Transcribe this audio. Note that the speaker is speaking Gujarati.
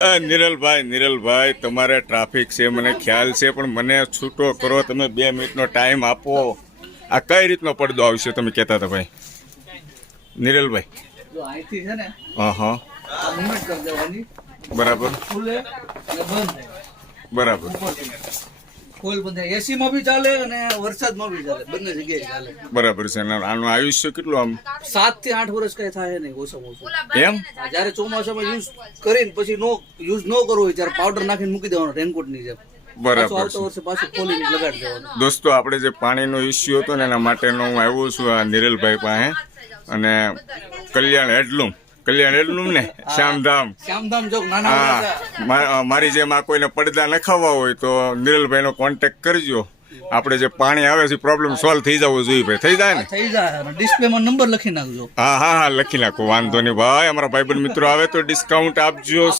નિરલભાઈ તમારે ટ્રાફિક છે મને ખ્યાલ છે પણ મને છૂટો કરો તમે 2 મિનિટનો ટાઈમ આપો આ કઈ રીતનો પડદો આવશે તમે કહેતા હતા ભાઈ નિરલભાઈ જો અહીંથી છે ને હા આ મૂવમેન્ટ કરી દેવાની બરાબર ખુલે અને બંધ થાય બરાબર ફૂલ બંધ થાય એસી માં બી ચાલે અને વરસાદમાં બી ચાલે બંને જગ્યાએ ચાલે બરાબર છે અને આનું આયુષ્ય કેટલું આમ 7 થી 8 વર્ષ કઈ થાય નહીં ઓછામાં ઓછું એમ જયારે ચોમાસામાં યુઝ કરીને પછી યુઝ ન કરવો હોય ત્યારે પાવડર નાખીને મૂકી દેવાનો રેનકોટ ની જેમ બરાબર આવતા વર્ષે પાછું ખોલીને લગાડી દેવાનું દોસ્તો આપણે જે પાણીનો ઇસ્યુ હતો ને એના માટેનો હું આવ્યો છું આ નિરલભાઈ પાસે અને કલ્યાણ હેડલૂમ ને શ્યામધામ ચોક નાના હા મારી જેમ આ કોઈને પડદા નખાવવા હોય તો નિરલભાઈનો કોન્ટેક્ટ કરજો આપણે જે પાણી આવે છે પ્રોબ્લેમ સોલ્વ થઈ જવો જોઈએ ભાઈ થઈ જાય ને થઈ જાય ડિસ્પ્લે માં નંબર લખી નાખજો હા લખી નાખો વાંધો નહીં ભાઈ અમારા ભાઈબંધ મિત્રો આવે તો ડિસ્કાઉન્ટ આપજો